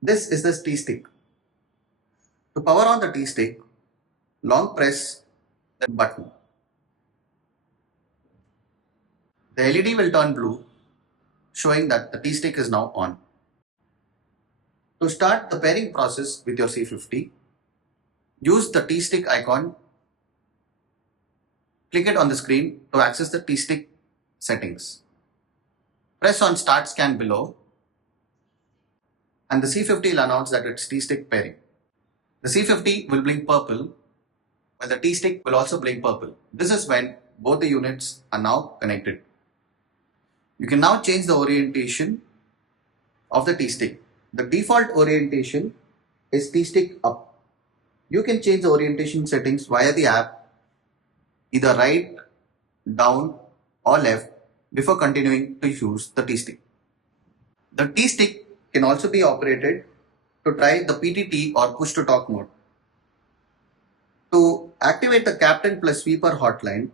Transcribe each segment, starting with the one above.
This is the TStick. To power on the TStick, long press the button. The LED will turn blue, showing that the TStick is now on. To start the pairing process with your C50, use the TStick icon. Click it on the screen to access the TStick settings. Press on Start Scan below and the C50 will announce that it's TStick pairing. The C50 will blink purple while the TStick will also blink purple. This is when both the units are now connected. You can now change the orientation of the TStick. The default orientation is TStick up. You can change the orientation settings via the app, either right, down or left before continuing to use the TStick. The TStick can also be operated to try the PTT or push to talk mode. To activate the captain plus sweeper hotline,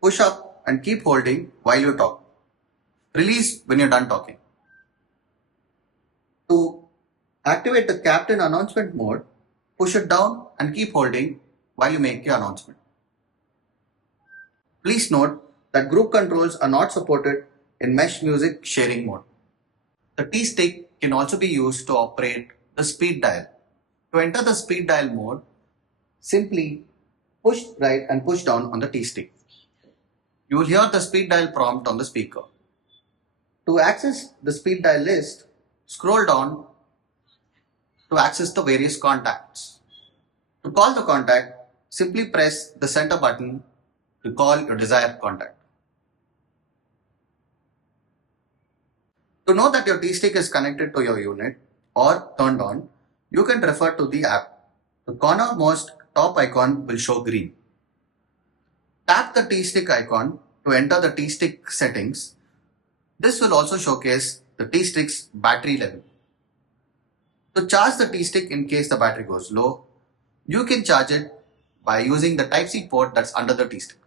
push up and keep holding while you talk. Release when you're done talking. To activate the captain announcement mode, push it down and keep holding while you make your announcement. Please note that group controls are not supported in mesh music sharing mode. The TStick can also be used to operate the speed dial. To enter the speed dial mode, simply push right and push down on the TStick. You will hear the speed dial prompt on the speaker. To access the speed dial list, scroll down to access the various contacts. To call the contact, simply press the center button to call your desired contact. To know that your TStick is connected to your unit or turned on, you can refer to the app. The cornermost top icon will show green. Tap the TStick icon to enter the TStick settings. This will also showcase the TStick's battery level. To charge the TStick in case the battery goes low, you can charge it by using the Type-C port that's under the TStick.